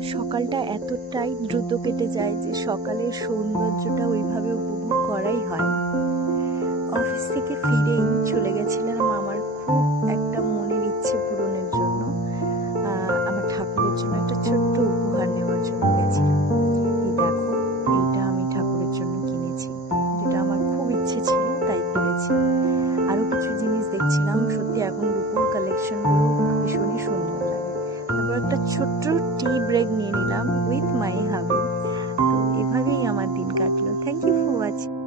সকালটা এতটাই দ্রুত কেটে যায় যে সকালের সৌন্দর্যটা ওইভাবে উপভোগ করাই হয় না। অফিস থেকে ফিরেই চলে গেছিলাম আমার খুব একটা মনের ইচ্ছে পূরণের জন্য। আমার ঠাকুরের জন্য একটা ছোট্ট উপহার নেওয়ার জন্য গেছিলাম। এই দেখো, এইটা আমি ঠাকুরের জন্য কিনেছি, যেটা আমার খুব ইচ্ছে ছিল, তাই করেছি। আরো কিছু জিনিস দেখছিলাম, সত্যি এখন রূপোর কালেকশনগুলো ভীষণই সুন্দর লাগে। তারপর একটা ছোট্ট টি ব্রেক নিয়ে নিলাম উইথ মাই হাবি। তো এভাবেই আমার দিন কাটলো। Thank you for watching.